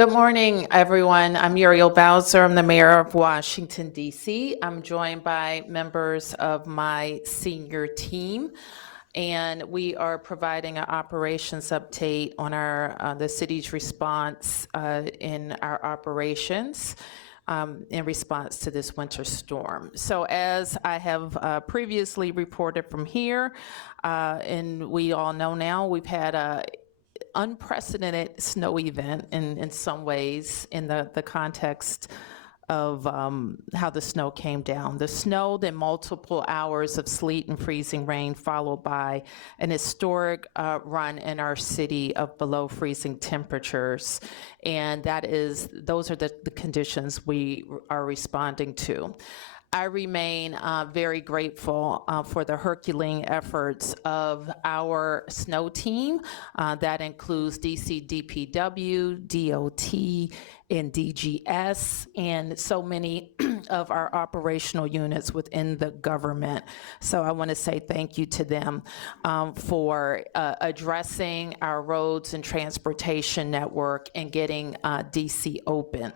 Good morning, everyone. I'm Muriel Bowser. I'm the mayor of Washington, D.C. I'm joined by members of my senior team, and we are providing an operations update on the city's response in our operations in response to this winter storm. So as I have previously reported from here, and we all know now, we've had a unprecedented snow event in some ways in the context of how the snow came down. The snow, then multiple hours of sleet and freezing rain, followed by an historic run in our city of below freezing temperatures. And those are the conditions we are responding to. I remain very grateful for the Herculean efforts of our snow team. That includes DC DPW, DOT, and DGS, and so many of our operational units within the government. So I want to say thank you to them for addressing our roads and transportation network and getting DC open.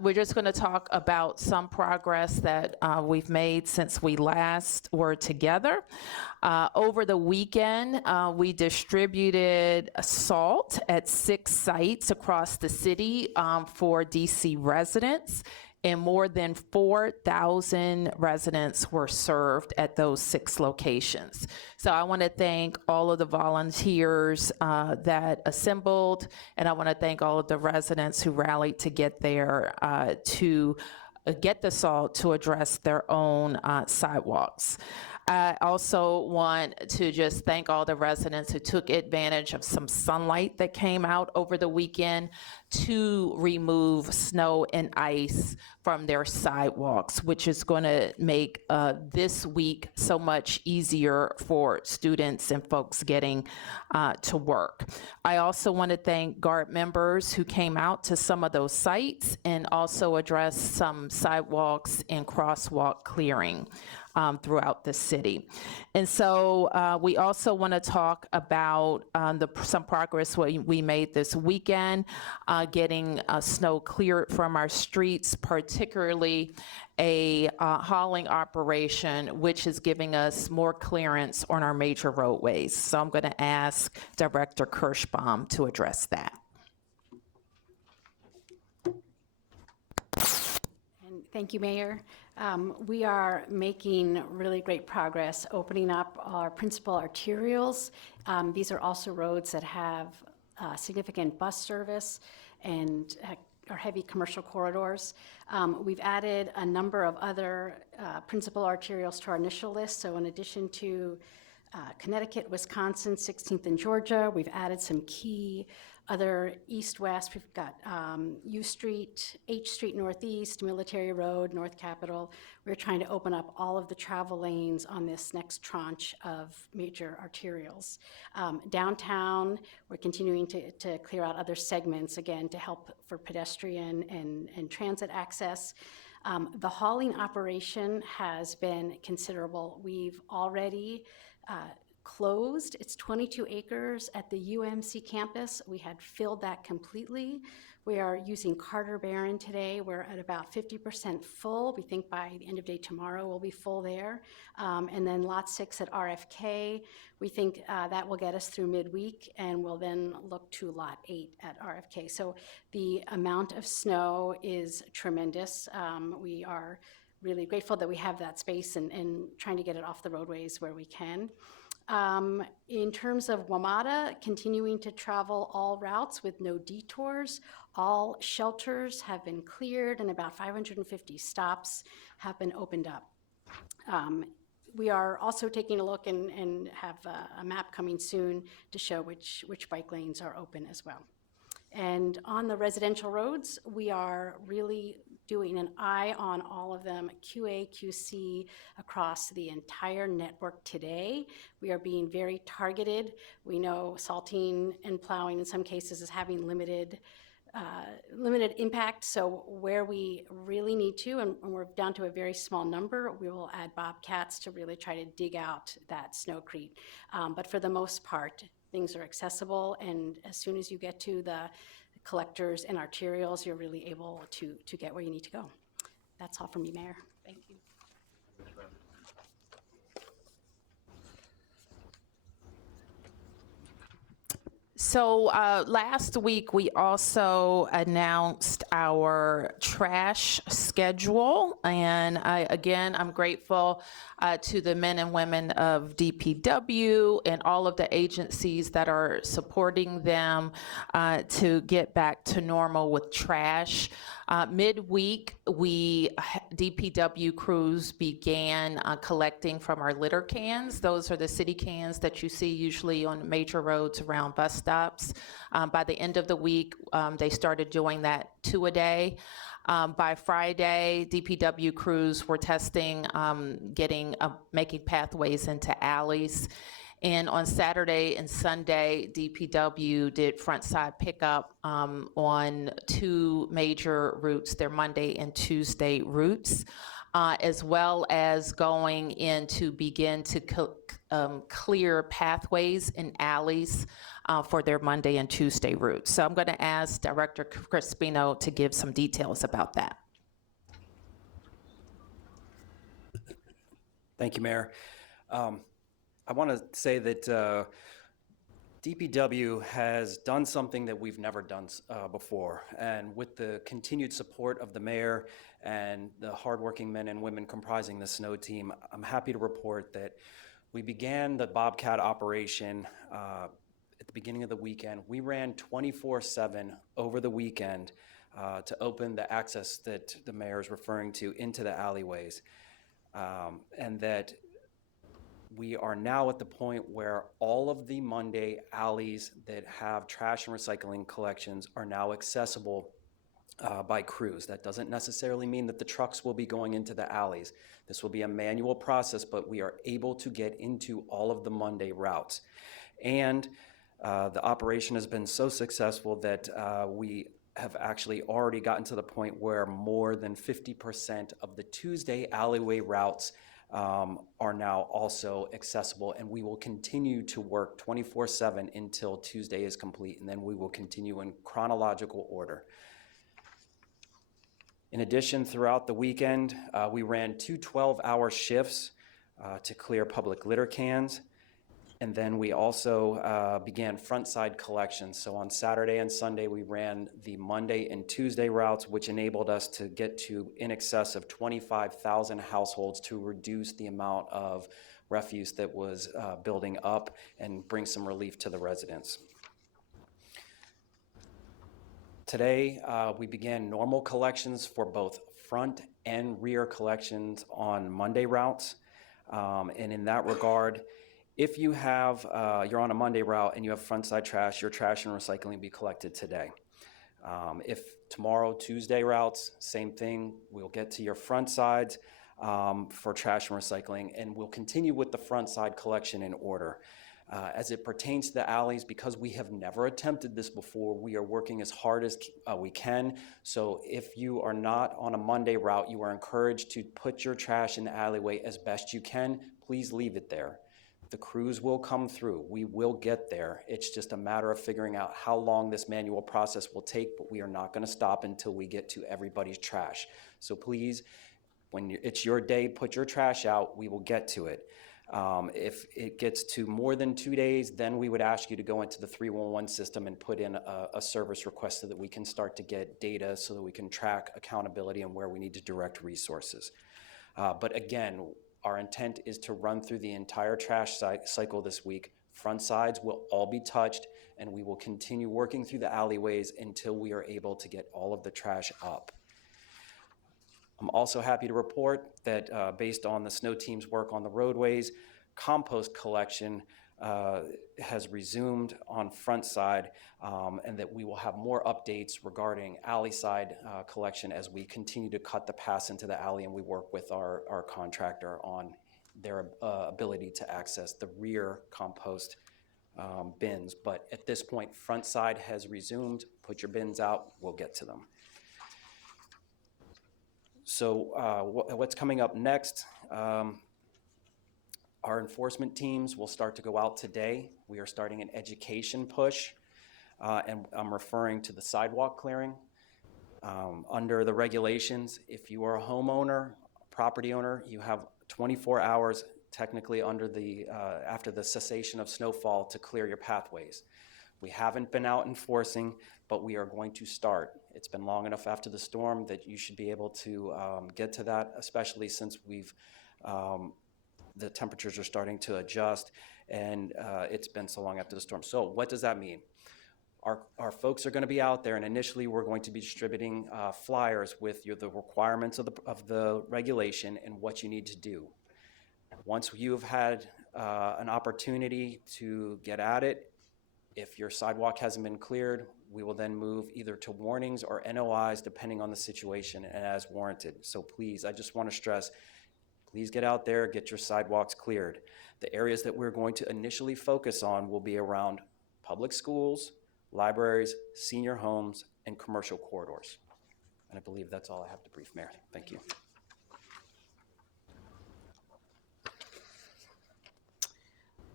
We're just going to talk about some progress that we've made since we last were together. Over the weekend, we distributed salt at 6 sites across the city for DC residents, and more than 4,000 residents were served at those 6 locations. So I want to thank all of the volunteers that assembled, and I want to thank all of the residents who rallied to get there to get the salt to address their own sidewalks. I also want to just thank all the residents who took advantage of some sunlight that came out over the weekend to remove snow and ice from their sidewalks, which is going to make this week so much easier for students and folks getting to work. I also want to thank GARD members who came out to some of those sites and also addressed some sidewalks and crosswalk clearing throughout the city. And so we also want to talk about some progress we made this weekend, getting snow cleared from our streets, particularly a hauling operation, which is giving us more clearance on our major roadways. So I'm going to ask Director Kirschbaum to address that. And thank you, Mayor. We are making really great progress opening up our principal arterials. These are also roads that have significant bus service and are heavy commercial corridors. We've added a number of other principal arterials to our initial list. So in addition to Connecticut, Wisconsin, 16th and Georgia, we've added some key other east-west. We've got U Street, H Street Northeast, Military Road, North Capitol. We're trying to open up all of the travel lanes on this next tranche of major arterials. Downtown, we're continuing to clear out other segments, again, to help for pedestrian and transit access. The hauling operation has been considerable. We've already closed. It's 22 acres at the UMC campus. We had filled that completely. We are using Carter Barron today. We're at about 50% full. We think by the end of day tomorrow we'll be full there. And then lot 6 at RFK, we think that will get us through midweek, and we'll then look to lot 8 at RFK. So the amount of snow is tremendous. We are really grateful that we have that space and trying to get it off the roadways where we can. In terms of WMATA, continuing to travel all routes with no detours. All shelters have been cleared and about 550 stops have been opened up. We are also taking a look and have a map coming soon to show which bike lanes are open as well. And on the residential roads, we are really doing an eye on all of them, QA, QC across the entire network today. We are being very targeted. We know salting and plowing in some cases is having limited impact, so where we really need to, and we're down to a very small number, we will add bobcats to really try to dig out that snowcrete. But for the most part, things are accessible, and as soon as you get to the collectors and arterials, you're really able to get where you need to go. That's all from me, Mayor. Thank you. So last week, we also announced our trash schedule. And I'm grateful to the men and women of DPW and all of the agencies that are supporting them to get back to normal with trash. Midweek, DPW crews began collecting from our litter cans. Those are the city cans that you see usually on major roads around bus stops. By the end of the week, they started doing that 2 a day. By Friday, DPW crews were testing, making pathways into alleys. And on Saturday and Sunday, DPW did front side pickup on 2 major routes, their Monday and Tuesday routes, as well as going in to begin to clear pathways and alleys for their Monday and Tuesday routes. So I'm going to ask Director Crispino to give some details about that. Thank you, Mayor. I want to say that DPW has done something that we've never done before, and with the continued support of the mayor and the hardworking men and women comprising the snow team, I'm happy to report that we began the Bobcat operation at the beginning of the weekend. We ran 24/7 over the weekend to open the access that the mayor is referring to into the alleyways, and that we are now at the point where all of the Monday alleys that have trash and recycling collections are now accessible by crews. That doesn't necessarily mean that the trucks will be going into the alleys. This will be a manual process, but we are able to get into all of the Monday routes. And the operation has been so successful that we have actually already gotten to the point where more than 50% of the Tuesday alleyway routes are now also accessible, and we will continue to work 24/7 until Tuesday is complete, and then we will continue in chronological order. In addition, throughout the weekend, we ran 2 12-hour shifts to clear public litter cans, and then we also began front-side collections. So on Saturday and Sunday, we ran the Monday and Tuesday routes, which enabled us to get to in excess of 25,000 households to reduce the amount of refuse that was building up and bring some relief to the residents. Today, we began normal collections for both front and rear collections on Monday routes. And in that regard, if you have, you're on a Monday route and you have frontside trash, your trash and recycling will be collected today. If tomorrow, Tuesday routes, same thing, we'll get to your front sides for trash and recycling, and we'll continue with the front side collection in order. As it pertains to the alleys, because we have never attempted this before, we are working as hard as we can. So if you are not on a Monday route, you are encouraged to put your trash in the alleyway as best you can. Please leave it there. The crews will come through. We will get there. It's just a matter of figuring out how long this manual process will take, but we are not going to stop until we get to everybody's trash. So please, when it's your day, put your trash out. We will get to it. If it gets to more than 2 days, then we would ask you to go into the 311 system and put in a service request so that we can start to get data so that we can track accountability and where we need to direct resources. But again, our intent is to run through the entire trash cycle this week. Front sides will all be touched, and we will continue working through the alleyways until we are able to get all of the trash up. I'm also happy to report that based on the snow team's work on the roadways, compost collection has resumed on front side, and that we will have more updates regarding alley side collection as we continue to cut the paths into the alley and we work with our contractor on their ability to access the rear compost bins. But at this point, front side has resumed. Put your bins out, we'll get to them. So what's coming up next? Our enforcement teams will start to go out today. We are starting an education push and I'm referring to the sidewalk clearing. Under the regulations, if you are a homeowner, property owner, you have 24 hours technically after the cessation of snowfall to clear your pathways. We haven't been out enforcing, but we are going to start. It's been long enough after the storm that you should be able to get to that, especially since the temperatures are starting to adjust, and it's been so long after the storm. So what does that mean? Our folks are going to be out there, and initially we're going to be distributing flyers with the requirements of the regulation and what you need to do. Once you have had an opportunity to get at it, if your sidewalk hasn't been cleared, we will then move either to warnings or NOIs depending on the situation and as warranted. So please, I just want to stress, please get out there, get your sidewalks cleared. The areas that we're going to initially focus on will be around public schools, libraries, senior homes, and commercial corridors. And I believe that's all I have to brief, Mayor. Thank you.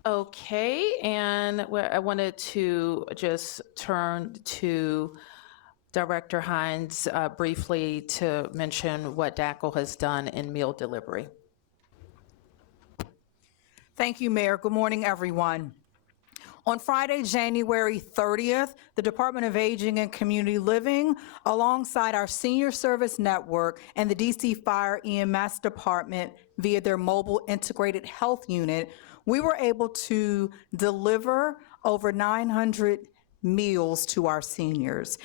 Okay, and I wanted to just turn to Director Hines briefly to mention what DACL has done in meal delivery. Thank you, Mayor. Good morning, everyone. On Friday, January 30th, the Department of Aging and Community Living, alongside our Senior Service Network and the DC Fire EMS Department via their mobile integrated health unit, we were able to deliver over 900 meals to our seniors.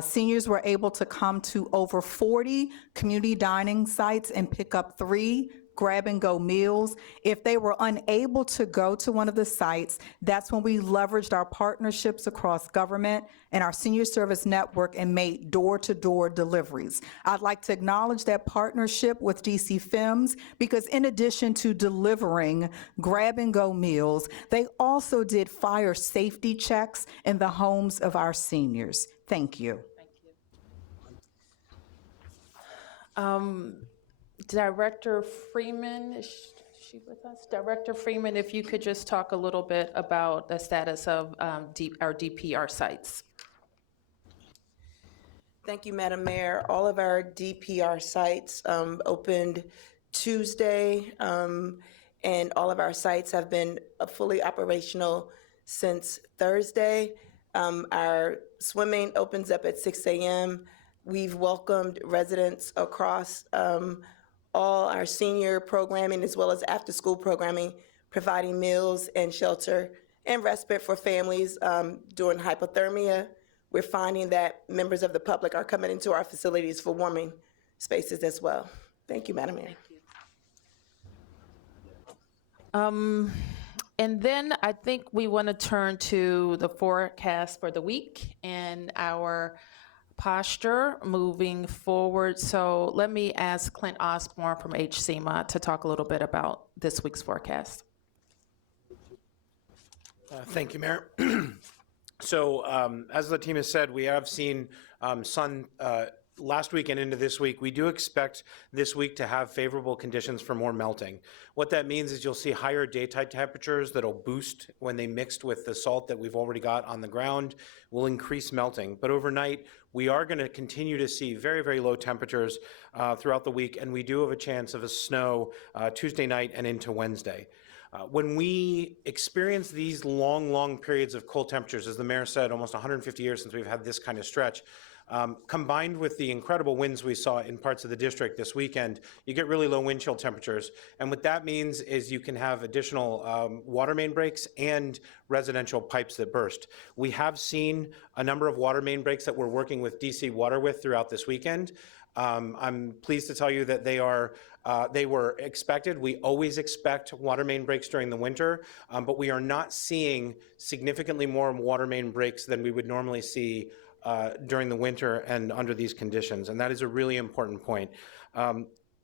Seniors were able to come to over 40 community dining sites and pick up 3 grab-and-go meals. If they were unable to go to one of the sites, that's when we leveraged our partnerships across government and our senior service network and made door-to-door deliveries. I'd like to acknowledge that partnership with DC FEMS because in addition to delivering grab-and-go meals, they also did fire safety checks in the homes of our seniors. Thank you. Director Freeman, is she with us? Director Freeman, if you could just talk a little bit about the status of our DPR sites. Thank you, Madam Mayor. All of our DPR sites opened Tuesday, and all of our sites have been fully operational since Thursday. Our swimming opens up at 6 a.m. We've welcomed residents across all our senior programming as well as after-school programming, providing meals and shelter and respite for families during hypothermia. We're finding that members of the public are coming into our facilities for warming spaces as well. Thank you, Madam Mayor. And then I think we want to turn to the forecast for the week and our posture moving forward. So let me ask Clint Osborne from HCMA to talk a little bit about this week's forecast. Thank you, Mayor. So as the team has said, we have seen sun last week and into this week. We do expect this week to have favorable conditions for more melting. What that means is you'll see higher daytime temperatures that'll boost when they mixed with the salt that we've already got on the ground, will increase melting. But overnight, we are going to continue to see very, very low temperatures throughout the week, and we do have a chance of a snow Tuesday night and into Wednesday. When we experience these long periods of cold temperatures, as the mayor said, almost 150 years since we've had this kind of stretch, combined with the incredible winds we saw in parts of the district this weekend, you get really low wind chill temperatures. And what that means is you can have additional water main breaks and residential pipes that burst. We have seen a number of water main breaks that we're working with DC Water with throughout this weekend. I'm pleased to tell you that they were expected. We always expect water main breaks during the winter, but we are not seeing significantly more water main breaks than we would normally see during the winter and under these conditions, and that is a really important point.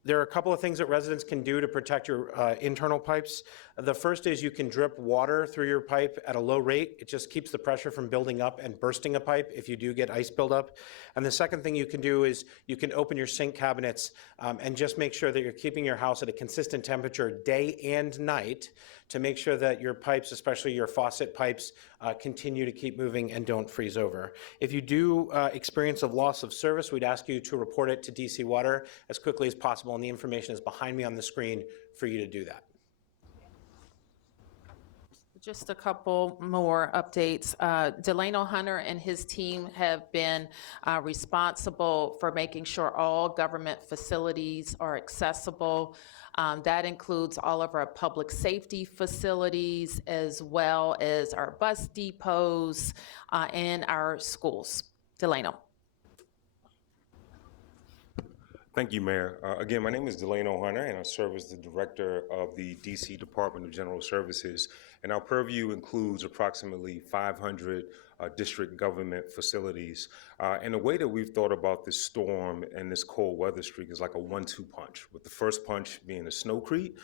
There are a couple of things that residents can do to protect your internal pipes. The first is you can drip water through your pipe at a low rate. It just keeps the pressure from building up and bursting a pipe if you do get ice buildup. And the second thing you can do is you can open your sink cabinets and just make sure that you're keeping your house at a consistent temperature day and night to make sure that your pipes, especially your faucet pipes, continue to keep moving and don't freeze over. If you do experience a loss of service, we'd ask you to report it to DC Water as quickly as possible, and the information is behind me on the screen for you to do that. Just a couple more updates. Delano Hunter and his team have been responsible for making sure all government facilities are accessible. That includes all of our public safety facilities, as well as our bus depots and our schools. Delano. Thank you, Mayor. Again, my name is Delano Hunter, and I serve as the Director of the DC Department of General Services. And our purview includes approximately 500 district government facilities. And the way that we've thought about this storm and this cold weather streak is like a 1-2 punch, with the first punch being the snowcrete,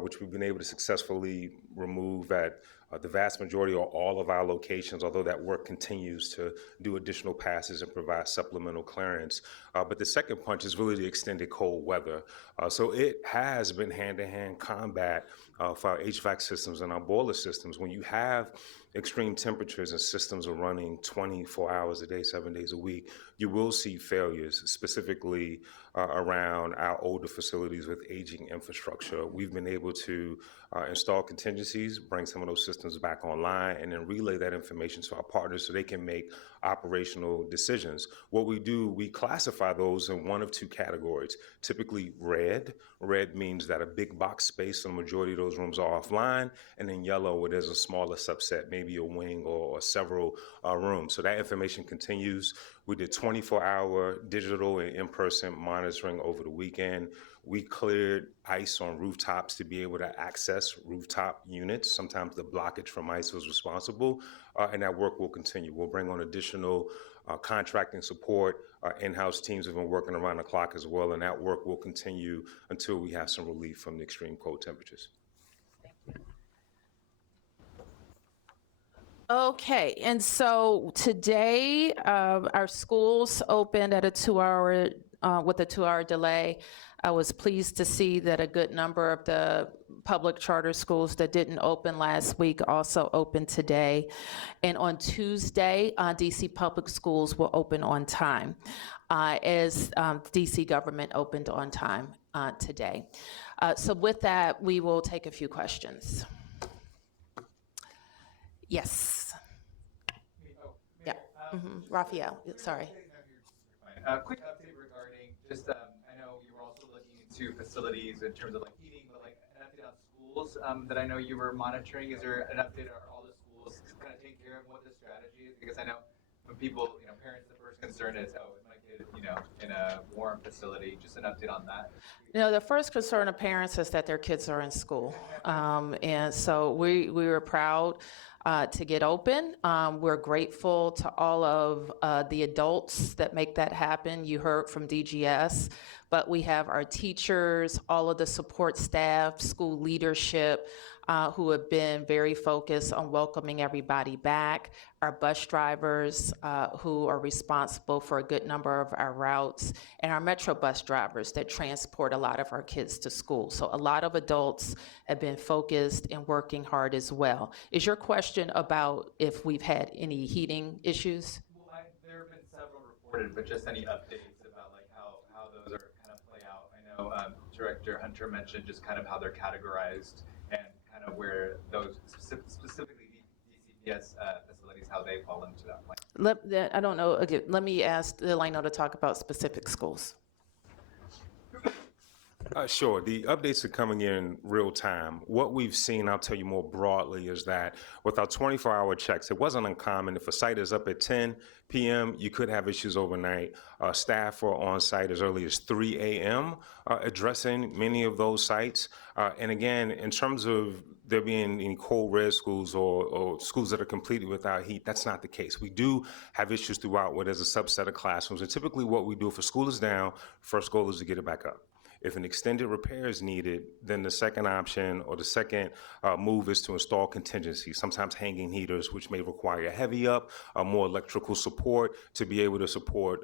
which we've been able to successfully remove at the vast majority or all of our locations, although that work continues to do additional passes and provide supplemental clearance. But the second punch is really the extended cold weather. So it has been hand-to-hand combat for our HVAC systems and our boiler systems. When you have extreme temperatures and systems are running 24 hours a day, 7 days a week, you will see failures, specifically around our older facilities with aging infrastructure. We've been able to install contingencies, bring some of those systems back online, and then relay that information to our partners so they can make operational decisions. What we do, we classify those in one of two categories. Typically red. Red means that a big box space, so the majority of those rooms are offline, and then yellow, where there's a smaller subset, maybe a wing or several rooms. So that information continues. We did 24-hour digital and in-person monitoring over the weekend. We cleared ice on rooftops to be able to access rooftop units. Sometimes the blockage from ice was responsible, and that work will continue. We'll bring on additional contracting support. Our in-house teams have been working around the clock as well, and that work will continue until we have some relief from the extreme cold temperatures. Okay, and so today our schools opened at a 2-hour with a 2-hour delay. I was pleased to see that a good number of the public charter schools that didn't open last week also opened today. And on Tuesday, DC Public Schools will open on time, as DC government opened on time today. So with that, we will take a few questions. Yes. Yeah. Raphael, sorry. Quick update regarding just, I know you were also looking into facilities in terms of like heating, but like an update on schools that I know you were monitoring. Is there an update on all the schools kind of taking care of what the strategy is? Because I know when people, parents, the first concern is, oh, is my kid, in a warm facility? Just an update on that. The first concern of parents is that their kids are in school. And so we were proud to get open. We're grateful to all of the adults that make that happen. You heard from DGS, but we have our teachers, all of the support staff, school leadership, who have been very focused on welcoming everybody back, our bus drivers who are responsible for a good number of our routes, and our Metro bus drivers that transport a lot of our kids to school. So a lot of adults have been focused and working hard as well. Is your question about if we've had any heating issues? Well, there have been several reported, but just any updates about like how those are kind of play out. I know Director Hunter mentioned just kind of how they're categorized and kind of where those specifically DCPS facilities, how they fall into that plan. I don't know. Okay, let me ask Delano to talk about specific schools. Sure. The updates are coming in real time. What we've seen, I'll tell you more broadly, is that with our 24-hour checks, it wasn't uncommon. If a site is up at 10 p.m., you could have issues overnight. Staff are on site as early as 3 a.m. Addressing many of those sites. And again, in terms of there being any cold red schools or schools that are completely without heat, that's not the case. We do have issues throughout where there's a subset of classrooms. And typically what we do if a school is down, first goal is to get it back up. If an extended repair is needed, then the second option or the second move is to install contingencies, sometimes hanging heaters, which may require heavy up, more electrical support to be able to support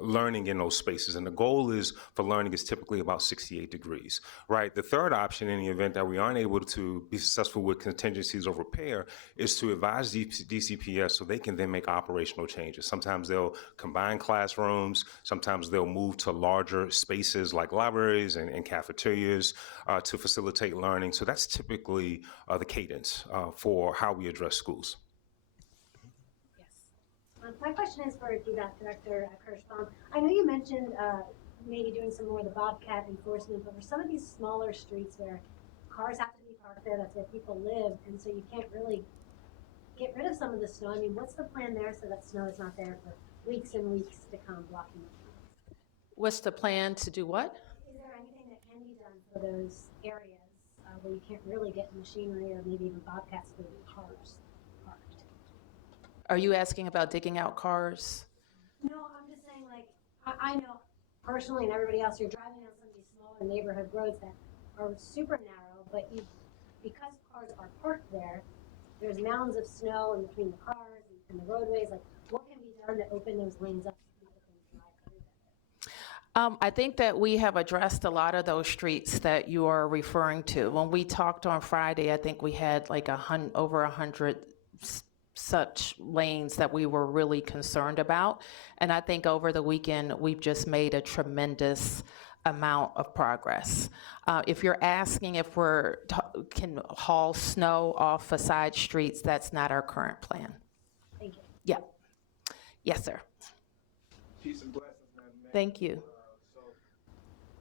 learning in those spaces. And the goal is for learning is typically about 68 degrees, right? The third option in the event that we aren't able to be successful with contingencies or repair is to advise DCPS so they can then make operational changes. Sometimes they'll combine classrooms, sometimes they'll move to larger spaces like libraries and cafeterias to facilitate learning. So that's typically the cadence for how we address schools. My question is for DDOT Director Kirschbaum. I know you mentioned maybe doing some more of the Bobcat enforcement, but for some of these smaller streets where cars have to be parked there, that's where people live, and so you can't really get rid of some of the snow. I mean, what's the plan there so that snow is not there for weeks and weeks to come blocking it? What's the plan to do what? Is there anything that can be done for those areas where you can't really get machinery or maybe even Bobcats for the cars parked? Are you asking about digging out cars? No, I'm just saying, like, I know personally and everybody else, you're driving down some of these smaller neighborhood roads that are super narrow, but because cars are parked there, there's mounds of snow in between the cars and the roadways. Like, what can be done to open those lanes up so people can drive through them? I think that we have addressed a lot of those streets that you are referring to. When we talked on Friday, I think we had like over 100 such lanes that we were really concerned about. And I think over the weekend, we've just made a tremendous amount of progress. If you're asking if can haul snow off of side streets, that's not our current plan. Thank you. Yeah. Yes, sir. Peace and blessings, Madam Mayor. Thank you. So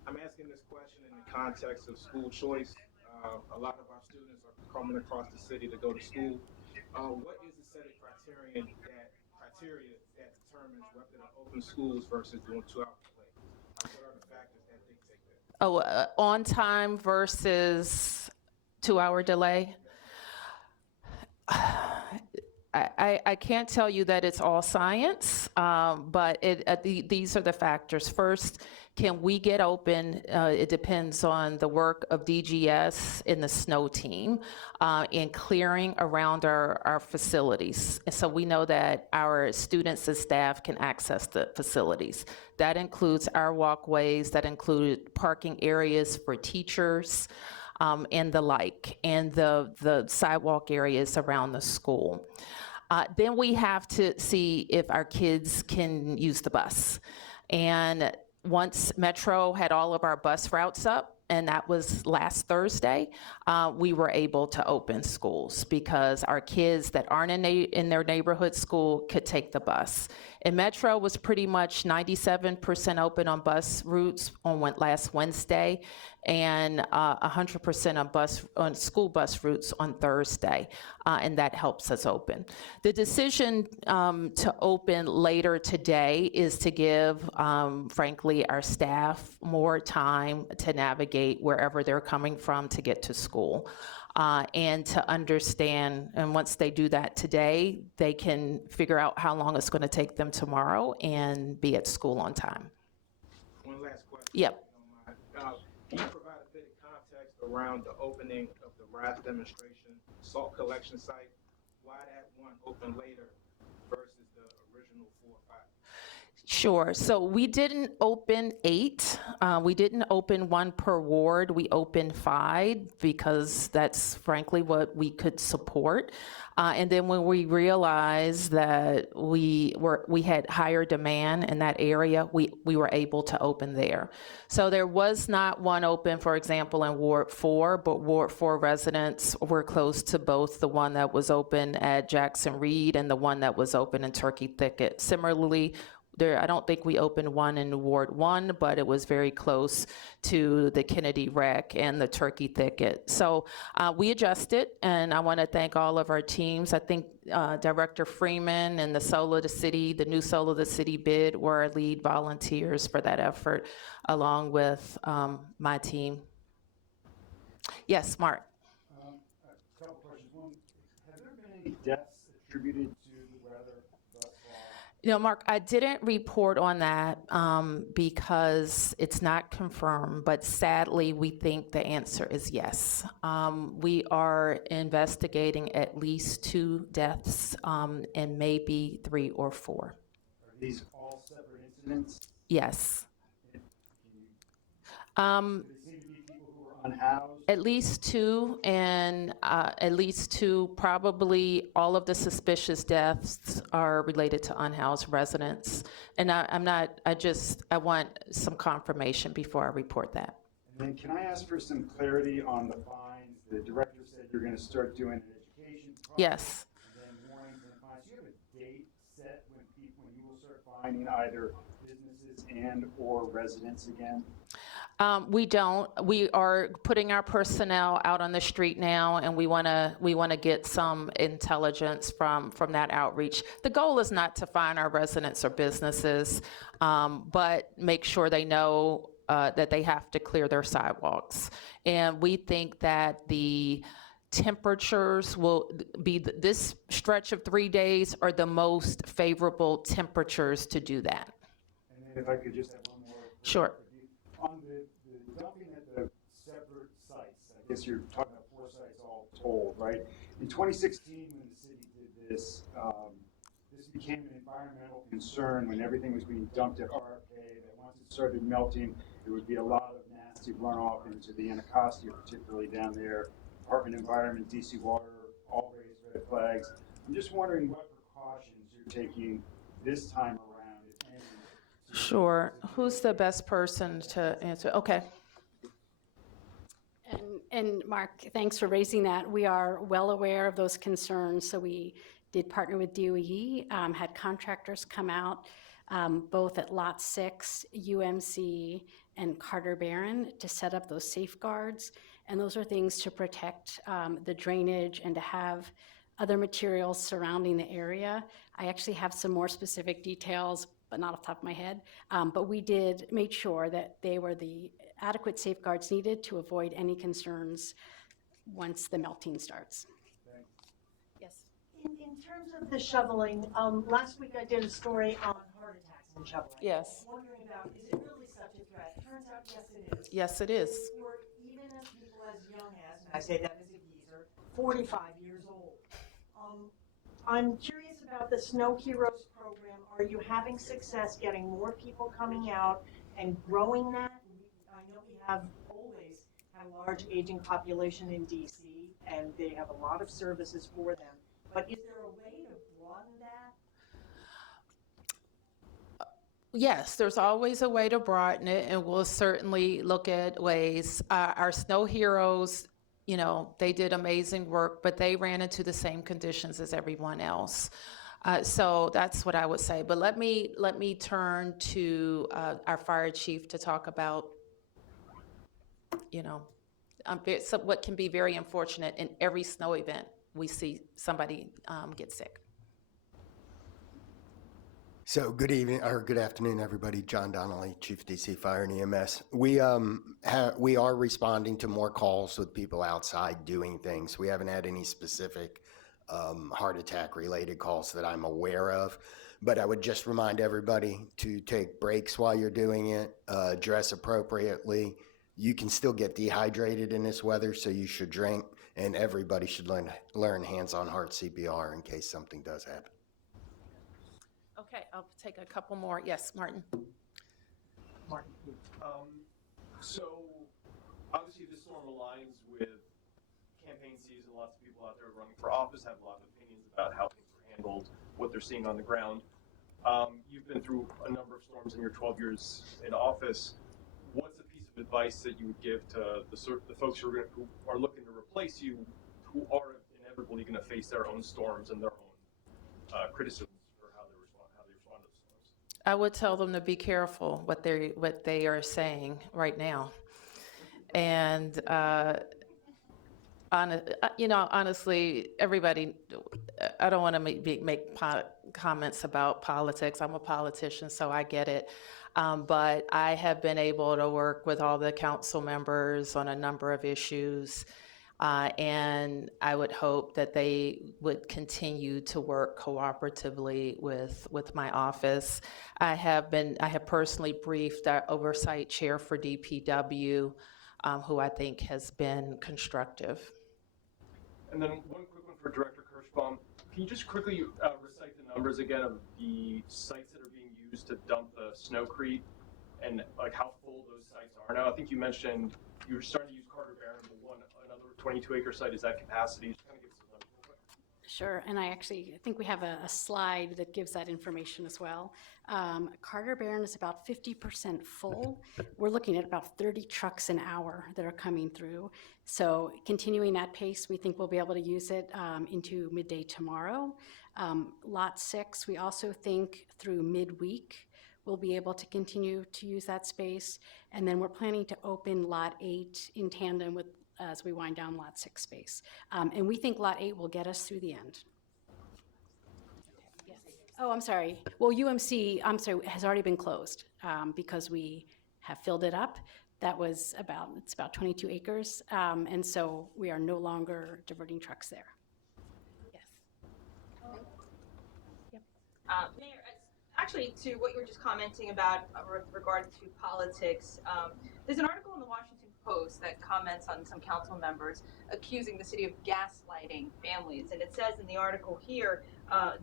I'm asking this question in the context of school choice. A lot of our students are coming across the city to go to school. What is the set of criteria that determines whether to open schools versus doing 2-hour delay? What are the factors that dictate that? On time versus 2-hour delay? I can't tell you that it's all science, but these are the factors. First, can we get open? It depends on the work of DGS and the snow team in clearing around our facilities. And so we know that our students and staff can access the facilities. That includes our walkways, that include parking areas for teachers, and the like, and the sidewalk areas around the school. Then we have to see if our kids can use the bus. And once Metro had all of our bus routes up, and that was last Thursday, we were able to open schools because our kids that aren't in their neighborhood school could take the bus. And Metro was pretty much 97% open on bus routes on last Wednesday, and 100% on school bus routes on Thursday, and that helps us open. The decision to open later today is to give, frankly, our staff more time to navigate wherever they're coming from to get to school. And to understand, and once they do that today, they can figure out how long it's going to take them tomorrow and be at school on time. One last question. Yep. Can you provide a bit of context around the opening of the RAS demonstration salt collection site? Why that one opened later versus the original 4 or 5? Sure. So we didn't open 8. We didn't open 1 per ward. We opened 5 because that's frankly what we could support. And then when we realized that we had higher demand in that area, we were able to open there. So there was not one open, for example, in Ward 4, but Ward 4 residents were close to both the one that was open at Jackson Reed and the one that was open in Turkey Thicket. Similarly, I don't think we opened one in Ward 1, but it was very close to the Kennedy Rec and the Turkey Thicket. So we adjusted, and I want to thank all of our teams. I think Director Freeman and the new Soul of the City bid were our lead volunteers for that effort, along with my team. Yes, Mark. A couple questions. One, have there been any deaths attributed to the weather thus far? Mark, I didn't report on that because it's not confirmed, but sadly, we think the answer is yes. We are investigating at least 2 deaths and maybe 3 or 4. Are these all separate incidents? Yes. Do they seem to be people who were unhoused? At least 2, and at least 2, probably all of the suspicious deaths are related to unhoused residents. And I want some confirmation before I report that. And then can I ask for some clarity on the fines? The director said you're going to start doing an education process. Yes. And then warnings and fines. Do you have a date set when you will start fining either businesses and or residents again? We don't. We are putting our personnel out on the street now, and we want to get some intelligence from that outreach. The goal is not to fine our residents or businesses, but make sure they know that they have to clear their sidewalks. And we think that the temperatures will be, this stretch of 3 days are the most favorable temperatures to do that. And then if I could just have one more. Sure. On the dumping at the separate sites, I guess you're talking about 4 sites all told, right? In 2016, when the city did this, this became an environmental concern when everything was being dumped at RFK, that once it started melting, there would be a lot of nasty runoff into the Anacostia, particularly down there. Department of Environment, DC Water, all raised red flags. I'm just wondering what precautions you're taking this time around, if any. Sure. Who's the best person to answer? Okay. And Mark, thanks for raising that. We are well aware of those concerns, so we did partner with DOE, had contractors come out, both at Lot 6, UMC, and Carter Barron to set up those safeguards. And those are things to protect the drainage and to have other materials surrounding the area. I actually have some more specific details, but not off the top of my head. But we did make sure that they were the adequate safeguards needed to avoid any concerns once the melting starts. Yes. In terms of the shoveling, last week I did a story on heart attacks and shoveling. Yes. Wondering about, is it really such a threat? Turns out, yes, it is. Yes, it is. For even as people as young as, and I say that as a geezer, 45 years old. I'm curious about the Snow Heroes program. Are you having success getting more people coming out and growing that? I know we have always had a large aging population in DC, and they have a lot of services for them. But is there a way to broaden that? Yes, there's always a way to broaden it, and we'll certainly look at ways. Our Snow Heroes, they did amazing work, but they ran into the same conditions as everyone else. So that's what I would say. But let me turn to our fire chief to talk about, what can be very unfortunate. In every snow event, we see somebody get sick. So good evening, or good afternoon, everybody. John Donnelly, Chief of DC Fire and EMS. We are responding to more calls with people outside doing things. We haven't had any specific heart attack related calls that I'm aware of, but I would just remind everybody to take breaks while you're doing it, dress appropriately. You can still get dehydrated in this weather, so you should drink, and everybody should learn hands-on heart CPR in case something does happen. Okay, I'll take a couple more. Yes, Martin. Martin. So obviously this storm aligns with campaign season. Lots of people out there running for office have a lot of opinions about how things are handled, what they're seeing on the ground. You've been through a number of storms in your 12 years in office. What's a piece of advice that you would give to the folks who are looking to replace you, who are inevitably going to face their own storms and their own criticisms? I would tell them to be careful what they are saying right now, and honestly, everybody. I don't want to make comments about politics. I'm a politician, so I get it. But I have been able to work with all the council members on a number of issues. And I would hope that they would continue to work cooperatively with my office. I have personally briefed our oversight chair for DPW, who I think has been constructive. And then one quick one for Director Kirschbaum. Can you just quickly recite the numbers again of the sites that are being used to dump the snowcrete and like how full those sites are now? I think you mentioned you were starting to use Carter Barron, but another 22-acre site is that capacity. Just kind of give us a number. Sure, and I think we have a slide that gives that information as well. Carter Barron is about 50% full. We're looking at about 30 trucks an hour that are coming through. So continuing that pace, we think we'll be able to use it into midday tomorrow. Lot 6, we also think through midweek, we'll be able to continue to use that space. And then we're planning to open Lot 8 in tandem with as we wind down Lot 6 space. And we think Lot 8 will get us through the end. Yes. Oh, I'm sorry. Well, UMC, has already been closed because we have filled it up. It's about 22 acres. And so we are no longer diverting trucks there. Yes. Yep. Mayor, actually, to what you were just commenting about with regard to politics, there's an article in the Washington Post that comments on some council members accusing the city of gaslighting families. And it says in the article here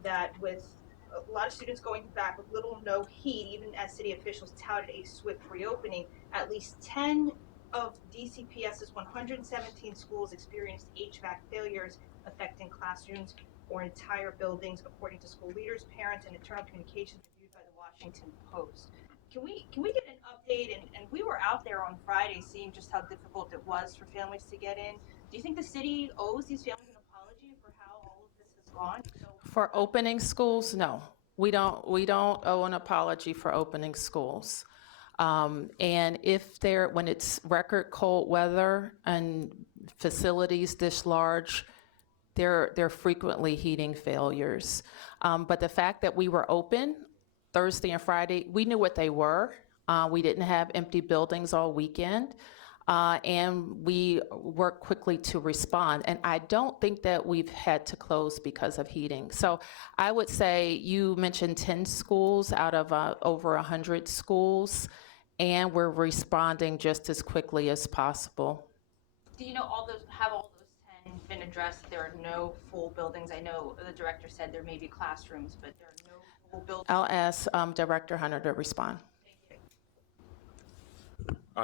that with a lot of students going back with little or no heat, even as city officials touted a swift reopening, at least 10 of DCPS's 117 schools experienced HVAC failures affecting classrooms or entire buildings, according to school leaders, parents, and internal communications reviewed by the Washington Post. Can we get an update? And we were out there on Friday seeing just how difficult it was for families to get in. Do you think the city owes these families an apology for how all of this has gone? For opening schools, no. We don't owe an apology for opening schools. And when it's record cold weather and facilities this large, there are frequently heating failures. But the fact that we were open Thursday and Friday, we knew what they were. We didn't have empty buildings all weekend. And we worked quickly to respond. And I don't think that we've had to close because of heating. So I would say you mentioned 10 schools out of over 100 schools, and we're responding just as quickly as possible. Do you know have all those 10 been addressed? There are no full buildings. I know the director said there may be classrooms, but there are no full buildings. I'll ask Director Hunter to respond.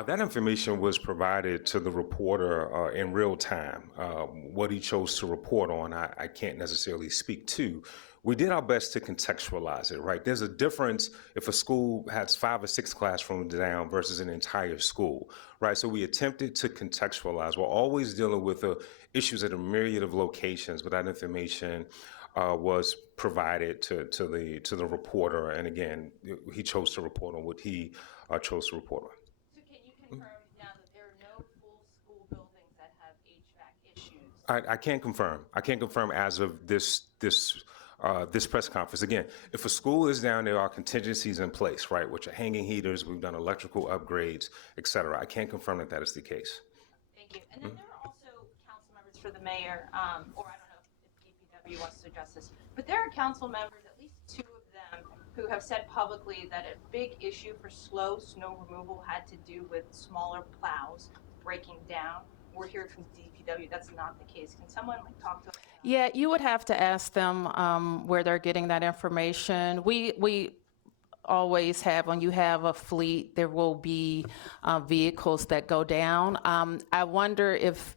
That information was provided to the reporter in real time. What he chose to report on, I can't necessarily speak to. We did our best to contextualize it, right? There's a difference if a school has 5 or 6 classrooms down versus an entire school, right? So we attempted to contextualize. We're always dealing with issues at a myriad of locations, but that information was provided to the reporter. And again, he chose to report on what he chose to report on. Confirm now that there are no full school buildings that have HVAC issues? I can't confirm. I can't confirm as of this press conference. Again, if a school is down, there are contingencies in place, right? Which are hanging heaters. We've done electrical upgrades, et cetera. I can't confirm that is the case. Thank you. And then there are also council members for the mayor, or I don't know if DPW wants to address this, but there are council members, at least 2 of them, who have said publicly that a big issue for slow snow removal had to do with smaller plows breaking down. We're hearing from DPW that's not the case. Can someone talk to us? Yeah, you would have to ask them where they're getting that information. We always have, when you have a fleet, there will be vehicles that go down. I wonder if,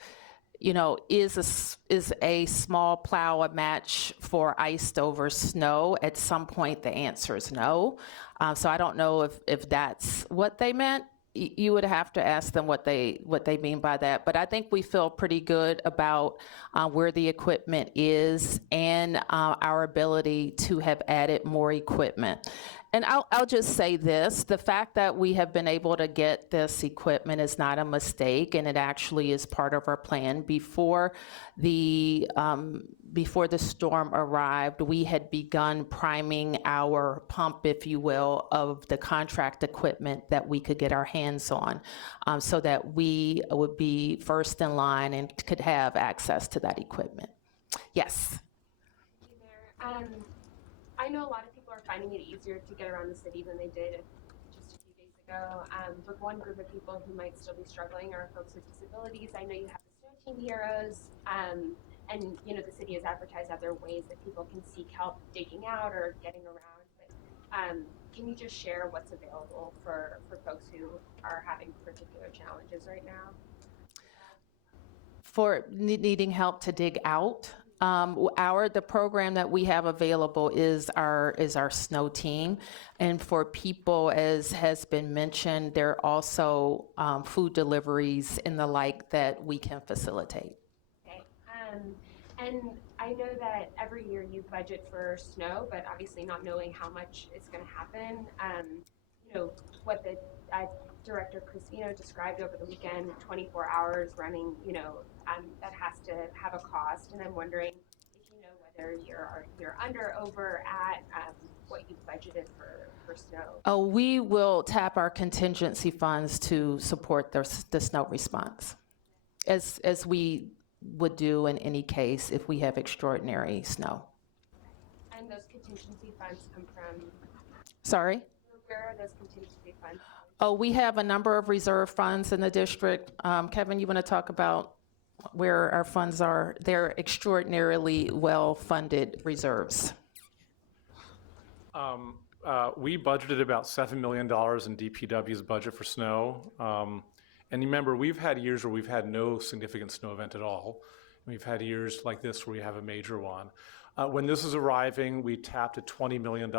is a small plow a match for iced over snow? At some point, the answer is no. So I don't know if that's what they meant. You would have to ask them what they mean by that. But I think we feel pretty good about where the equipment is and our ability to have added more equipment. And I'll just say this, the fact that we have been able to get this equipment is not a mistake, and it actually is part of our plan. Before the before the storm arrived, we had begun priming our pump, if you will, of the contract equipment that we could get our hands on, so that we would be first in line and could have access to that equipment. Yes. I know a lot of people are finding it easier to get around the city than they did just a few days ago. But one group of people who might still be struggling are folks with disabilities. I know you have the Snow Team Heroes, and you know the city has advertised other ways that people can seek help digging out or getting around. But can you just share what's available for folks who are having particular challenges right now? For needing help to dig out, the program that we have available is our snow team, and for people, as has been mentioned, there are also food deliveries and the like that we can facilitate. Okay. And I know that every year you budget for snow, but obviously not knowing how much is going to happen. You know what the Director Crispino described over the weekend, 24 hours running, you know, that has to have a cost. And I'm wondering if you know whether you're under, over, at what you budgeted for snow. Oh, we will tap our contingency funds to support the snow response, as we would do in any case if we have extraordinary snow. And those contingency funds come from? Sorry? Where are those contingency funds? Oh, we have a number of reserve funds in the district. Kevin, you want to talk about where our funds are? They're extraordinarily well-funded reserves. We budgeted about $7 million in DPW's budget for snow. And remember, we've had years where we've had no significant snow event at all. We've had years like this where we have a major one. When this is arriving, we tapped a $20 million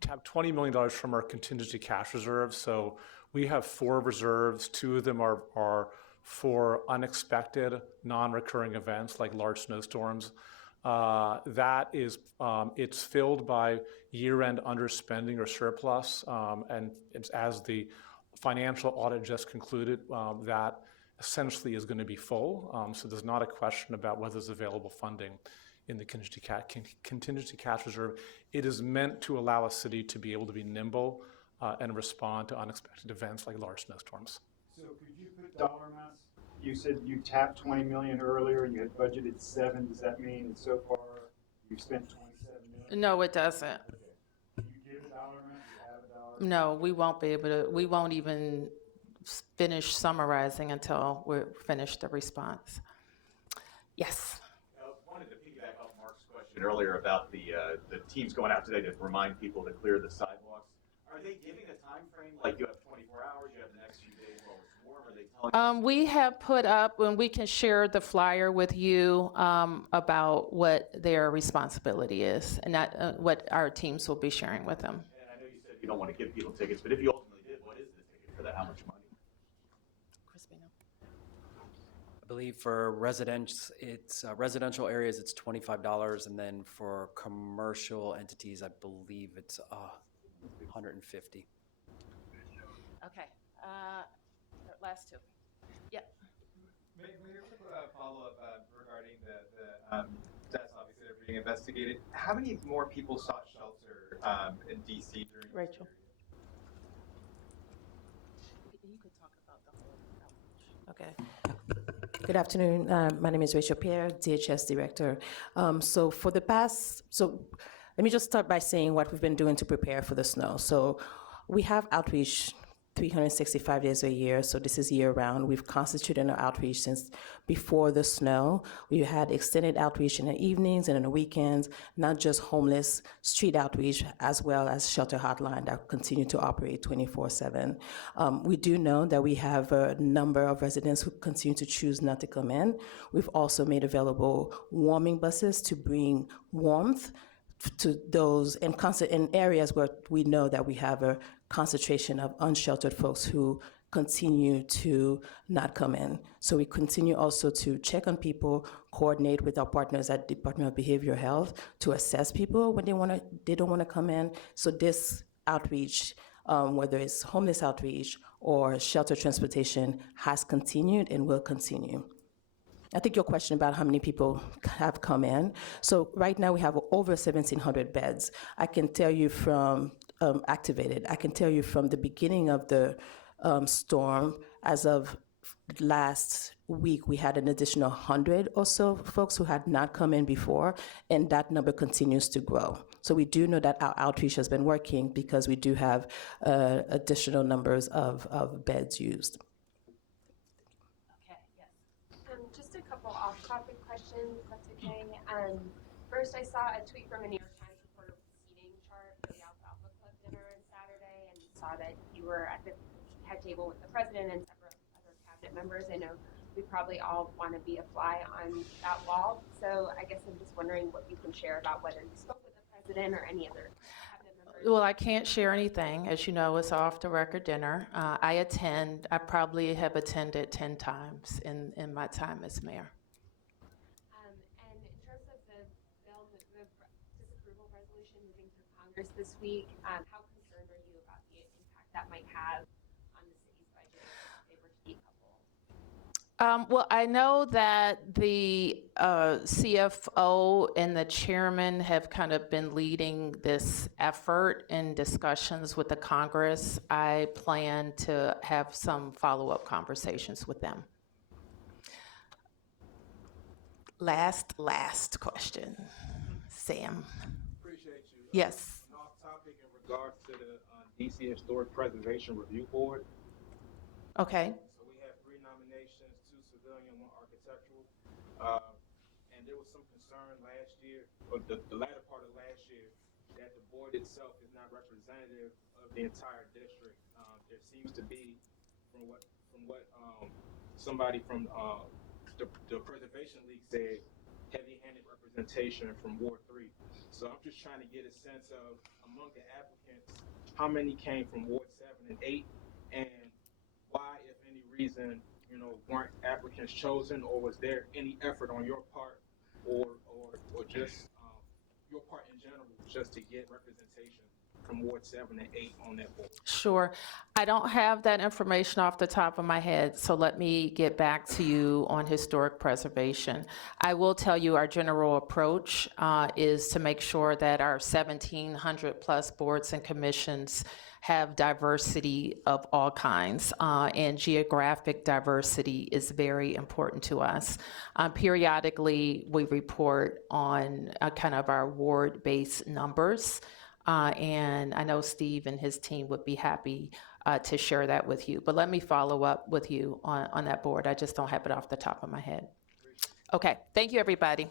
tapped $20 million from our contingency cash reserve. So we have 4 reserves. 2 of them are for unexpected, non-recurring events like large snowstorms. That is, it's filled by year-end underspending or surplus, and it's, as the financial audit just concluded, that essentially is going to be full. So there's not a question about whether there's available funding in the contingency cash reserve. It is meant to allow a city to be able to be nimble and respond to unexpected events like large snowstorms. So could you put dollar amounts? You said you tapped 20 million earlier, you had budgeted 7. Does that mean so far you've spent 27 million? No, it doesn't. Okay. Can you give a dollar amount? Do you have a dollar? No, we won't be able to. We won't even finish summarizing until we're finished the response. Yes. Wanted to piggyback off Mark's question earlier about the teams going out today to remind people to clear the sidewalks. Are they giving a time frame, like you have 24 hours, you have the next few days while it's warm? Are they telling We have put up, and we can share the flyer with you about what their responsibility is, and that what our teams will be sharing with them. And I know you said you don't want to give people tickets, but if you ultimately did, what is the ticket for that? How much money? I believe for residential areas, it's $25, and then for commercial entities, I believe it's $150. Okay. Last 2. Yeah. Maybe a quick follow-up regarding the deaths, obviously, that are being investigated. How many more people sought shelter in D.C. during Rachel. this period? You could talk about the whole outreach. Okay. Good afternoon. My name is Rachel Pierre, DHS Director. So let me just start by saying what we've been doing to prepare for the snow. So we have outreach 365 days a year, so this is year-round. We've constituted an outreach since before the snow. We had extended outreach in the evenings and in the weekends, not just homeless street outreach, as well as shelter hotline that continue to operate 24/7. We do know that we have a number of residents who continue to choose not to come in. We've also made available warming buses to bring warmth to those in areas where we know that we have a concentration of unsheltered folks who continue to not come in. So we continue also to check on people, coordinate with our partners at Department of Behavioral Health to assess people when they don't want to come in. So this outreach, whether it's homeless outreach or shelter transportation, has continued and will continue. I think your question about how many people have come in. So right now we have over 1,700 beds. I can tell you from activated. I can tell you from the beginning of the storm, as of last week, we had an additional 100 or so folks who had not come in before, and that number continues to grow. So we do know that our outreach has been working because we do have additional numbers of beds used. Just a couple off-topic questions, if that's okay. First, I saw a tweet from a New York Times reporter with a seating chart for the Alfalfa Club dinner on Saturday, and saw that you were at the head table with the president and several other cabinet members. I know we probably all want to be a fly on that wall, so I guess I'm just wondering what you can share about whether you spoke with the president or any other cabinet members. Well, I can't share anything. As you know, it's off the record dinner. I probably have attended 10 times in my time as mayor. And in terms of the bill, the disapproval resolution moving through Congress this week, how concerned are you about the impact that might have on the city's budget if they were to decouple? Well, I know that the CFO and the chairman have kind of been leading this effort in discussions with the Congress. I plan to have some follow-up conversations with them. Last question. Sam. Appreciate you. Yes. An off topic in regards to the DC Historic Preservation Review Board. Okay. So we have 3 nominations, 2 civilian, 1 architectural. And there was some concern last year, or the latter part of last year, that the board itself is not representative of the entire district. There seems to be, from what somebody from the Preservation League said, heavy-handed representation from Ward 3. So I'm just trying to get a sense of, among the applicants, how many came from Ward 7 and 8, and why, if any reason, weren't applicants chosen, or was there any effort on your part, or just your part in general, just to get representation from Ward 7 and 8 on that board? Sure. I don't have that information off the top of my head, so let me get back to you on historic preservation. I will tell you our general approach is to make sure that our 1,700 plus boards and commissions have diversity of all kinds, and geographic diversity is very important to us. Periodically, we report on kind of our ward-based numbers. And I know Steve and his team would be happy to share that with you. But let me follow up with you on that board. I just don't have it off the top of my head. Okay, thank you, everybody.